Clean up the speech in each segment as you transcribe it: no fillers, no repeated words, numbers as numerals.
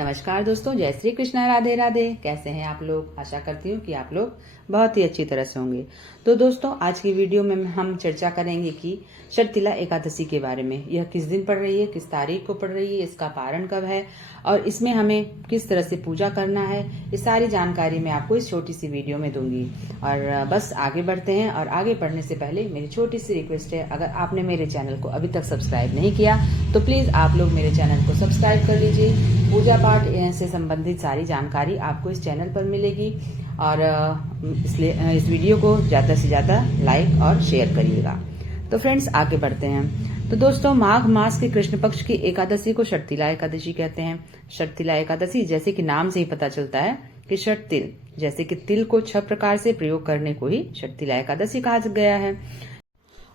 नमस्कार दोस्तों, जय श्री कृष्णा, राधे राधे। कैसे हैं आप लोग? आशा करती हूँ कि आप लोग बहुत ही अच्छी तरह से होंगे। तो दोस्तों, आज की वीडियो में हम चर्चा करेंगे कि शर्तिला एकादशी के बारे में। यह किस दिन पड़ रही है, किस तारीख को पड़ रही है, इसका पारण कब है और इसमें हमें किस तरह से पूजा करना है, ये सारी जानकारी मैं आपको इस छोटी सी वीडियो में दूंगी। और बस आगे बढ़ते हैं। और आगे बढ़ने से पहले मेरी छोटी सी रिक्वेस्ट है, अगर आपने मेरे चैनल को अभी तक सब्सक्राइब नहीं किया तो प्लीज आप लोग मेरे चैनल को सब्सक्राइब कर लीजिए। पूजा पाठ से संबंधित सारी जानकारी आपको इस चैनल पर मिलेगी। और इसलिए इस वीडियो को ज्यादा से ज्यादा लाइक और शेयर करिएगा। तो फ्रेंड्स, आगे बढ़ते हैं। तो दोस्तों, माघ मास के कृष्ण पक्ष की एकादशी को शर्तिला एकादशी कहते हैं। शर्तिला एकादशी, जैसे कि नाम से ही पता चलता है कि शर्त तिल, जैसे कि तिल को 6 प्रकार से प्रयोग करने को ही शर्तिला एकादशी कहा गया है।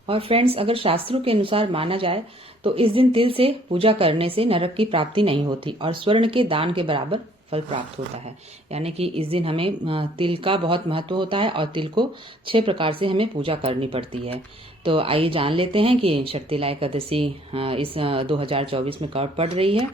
और फ्रेंड्स, अगर शास्त्रों के अनुसार माना जाए तो इस दिन तिल से पूजा करने से नरक की प्राप्ति नहीं होती और स्वर्ण के दान के बराबर फल प्राप्त होता है। यानी कि इस दिन हमें तिल का बहुत महत्व होता है और तिल को 6 प्रकार से हमें पूजा करनी पड़ती है। तो आइए जान लेते हैं कि शर्तिला एकादशी इस 2024 में कब पड़ रही है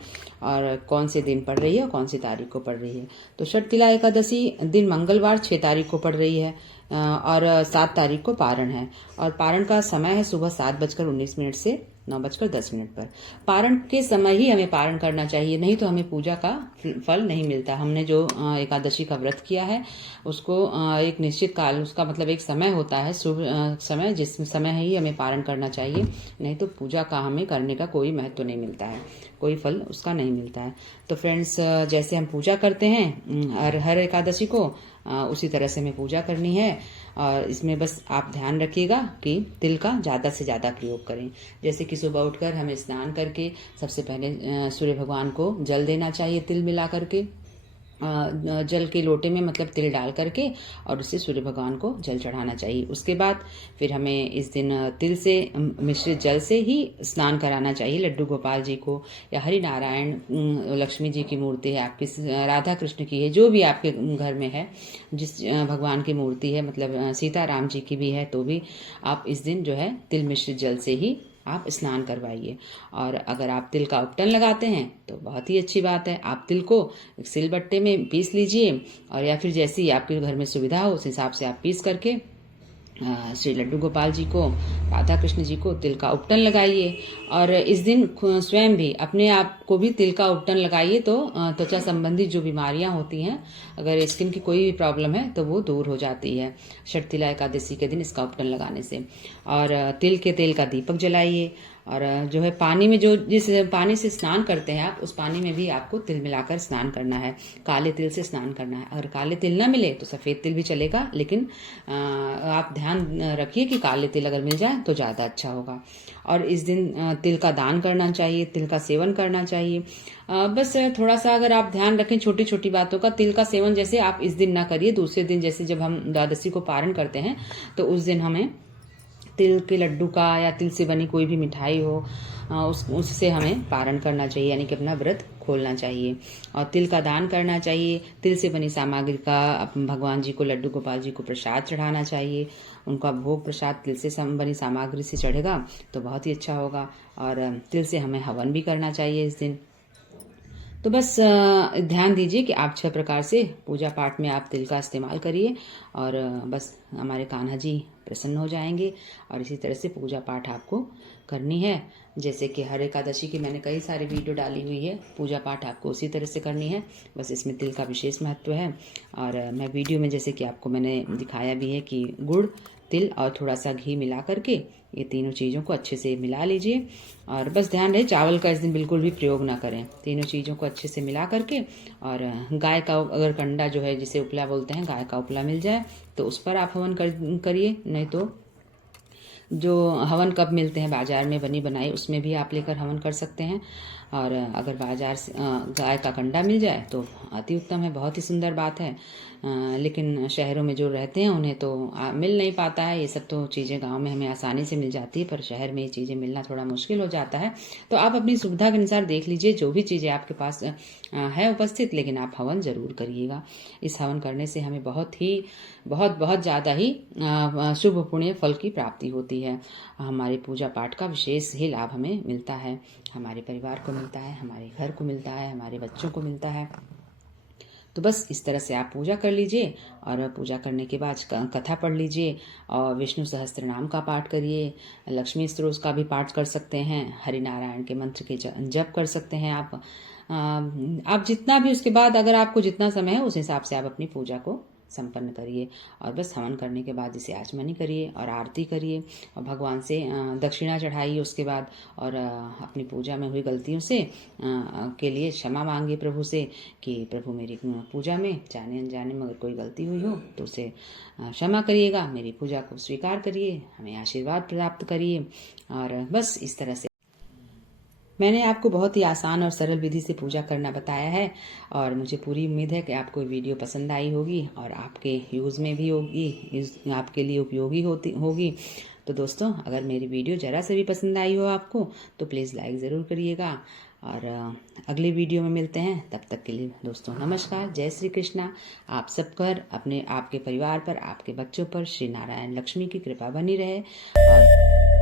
और कौन से दिन पड़ रही है और कौन सी तारीख को पड़ रही है। तो शर्तिला एकादशी दिन मंगलवार 6 तारीख को पड़ रही है और 7 तारीख को पारण है। और पारण का समय है सुबह 7:19 से 9:10 पर। पारण के समय ही हमें पारण करना चाहिए, नहीं तो हमें पूजा का फल नहीं मिलता। हमने जो एकादशी का व्रत किया है उसको एक निश्चित काल, उसका मतलब एक समय होता है, शुभ समय, जिस समय ही हमें पारण करना चाहिए, नहीं तो पूजा का हमें करने का कोई महत्व नहीं मिलता है, कोई फल उसका नहीं मिलता है। तो फ्रेंड्स, जैसे हम पूजा करते हैं हर एकादशी को, उसी तरह से हमें पूजा करनी है। और इसमें बस आप ध्यान रखिएगा कि तिल का ज़्यादा से ज़्यादा प्रयोग करें। जैसे कि सुबह उठकर हमें स्नान करके सबसे पहले सूर्य भगवान को जल देना चाहिए, तिल मिला करके जल के लोटे में मतलब तिल डाल करके, और उससे सूर्य भगवान को जल चढ़ाना चाहिए। उसके बाद फिर हमें इस दिन तिल से मिश्रित जल से ही स्नान कराना चाहिए लड्डू गोपाल जी को, या हरि नारायण, लक्ष्मी जी की मूर्ति है आपकी, राधा कृष्ण की है, जो भी आपके घर में है, जिस भगवान की मूर्ति है, मतलब सीता राम जी की भी है, तो भी आप इस दिन जो है तिल मिश्रित जल से ही आप स्नान करवाइए। और अगर आप तिल का उपटन लगाते हैं तो बहुत ही अच्छी बात है। आप तिल को एक सिलबट्टे में पीस लीजिए, और या फिर जैसी आपके घर में सुविधा हो उस हिसाब से आप पीस करके श्री लड्डू गोपाल जी को, राधा कृष्ण जी को तिल का उपटन लगाइए। और इस दिन स्वयं भी अपने आप को भी तिल का उपटन लगाइए, तो त्वचा संबंधी जो बीमारियां होती हैं, अगर स्किन की कोई भी प्रॉब्लम है तो वो दूर हो जाती है शर्तिला एकादशी के दिन इसका उपटन लगाने से। और तिल के तेल का दीपक जलाइए। और जो है पानी में, जो जिस पानी से स्नान करते हैं आप, उस पानी में भी आपको तिल मिलाकर स्नान करना है, काले तिल से स्नान करना है। अगर काले तिल ना मिले तो सफ़ेद तिल भी चलेगा, लेकिन आप ध्यान रखिए कि काले तिल अगर मिल जाए तो ज़्यादा अच्छा होगा। और इस दिन तिल का दान करना चाहिए, तिल का सेवन करना चाहिए। बस थोड़ा सा अगर आप ध्यान रखें छोटी छोटी बातों का, तिल का सेवन जैसे आप इस दिन ना करिए, दूसरे दिन, जैसे जब हम द्वादशी को पारण करते हैं तो उस दिन हमें तिल के लड्डू का या तिल से बनी कोई भी मिठाई हो उससे हमें पारण करना चाहिए, यानी कि अपना व्रत खोलना चाहिए। और तिल का दान करना चाहिए। तिल से बनी सामग्री का भगवान जी को, लड्डू गोपाल जी को प्रसाद चढ़ाना चाहिए। उनका भोग प्रसाद तिल से बनी सामग्री से चढ़ेगा तो बहुत ही अच्छा होगा। और तिल से हमें हवन भी करना चाहिए इस दिन। तो बस ध्यान दीजिए कि आप 6 प्रकार से पूजा पाठ में आप तिल का इस्तेमाल करिए, और बस हमारे कान्हा जी प्रसन्न हो जाएंगे। और इसी तरह से पूजा पाठ आपको करनी है। जैसे कि हर एकादशी की मैंने कई सारी वीडियो डाली हुई है, पूजा पाठ आपको उसी तरह से करनी है, बस इसमें तिल का विशेष महत्व है। और मैं वीडियो में जैसे कि आपको मैंने दिखाया भी है कि गुड़ तिल और थोड़ा सा घी मिला करके ये तीनों चीज़ों को अच्छे से मिला लीजिए। और बस ध्यान रहे चावल का इस दिन बिल्कुल भी प्रयोग ना करें। तीनों चीज़ों को अच्छे से मिला करके, और गाय का अगर कंडा जो है जिसे उपला बोलते हैं, गाय का उपला मिल जाए तो उस पर आप हवन करिए। नहीं तो जो हवन कप मिलते हैं बाज़ार में बनी बनाई, उसमें भी आप लेकर हवन कर सकते हैं। और अगर बाज़ार से गाय का कंडा मिल जाए तो अति उत्तम है, बहुत ही सुंदर बात है। लेकिन शहरों में जो रहते हैं उन्हें तो मिल नहीं पाता है। ये सब तो चीज़ें गांव में हमें आसानी से मिल जाती है, पर शहर में ये चीज़ें मिलना थोड़ा मुश्किल हो जाता है। तो आप अपनी सुविधा के अनुसार देख लीजिए जो भी चीज़ें आपके पास है उपस्थित, लेकिन आप हवन ज़रूर करिएगा। इस हवन करने से हमें बहुत ज़्यादा ही शुभ पुण्य फल की प्राप्ति होती है। हमारे पूजा पाठ का विशेष ही लाभ हमें मिलता है, हमारे परिवार को मिलता है, हमारे घर को मिलता है, हमारे बच्चों को मिलता है। तो बस इस तरह से आप पूजा कर लीजिए, और पूजा करने के बाद कथा पढ़ लीजिए, और विष्णु सहस्त्र नाम का पाठ करिए, लक्ष्मी स्तोत्र का भी पाठ कर सकते हैं, हरिनारायण के मंत्र के जप कर सकते हैं आप जितना भी, उसके बाद अगर आपको जितना समय है उस हिसाब से आप अपनी पूजा को संपन्न करिए। और बस हवन करने के बाद इसे आचमनी करिए और आरती करिए, और भगवान से दक्षिणा चढ़ाइए उसके बाद। और अपनी पूजा में हुई गलतियों से के लिए क्षमा मांगिए प्रभु से कि प्रभु मेरी पूजा में जाने अनजाने में अगर कोई गलती हुई हो तो उसे क्षमा करिएगा, मेरी पूजा को स्वीकार करिए, हमें आशीर्वाद प्राप्त करिए। और बस इस तरह से मैंने आपको बहुत ही आसान और सरल विधि से पूजा करना बताया है, और मुझे पूरी उम्मीद है कि आपको वीडियो पसंद आई होगी और आपके यूज़ में भी होगी, आपके लिए उपयोगी होगी। तो दोस्तों, अगर मेरी वीडियो ज़रा से भी पसंद आई हो आपको तो प्लीज़ लाइक ज़रूर करिएगा, और अगले वीडियो में मिलते हैं। तब तक के लिए दोस्तों नमस्कार, जय श्री कृष्णा। आप सब पर, आपके परिवार पर, आपके बच्चों पर श्री नारायण लक्ष्मी की कृपा बनी रहे। और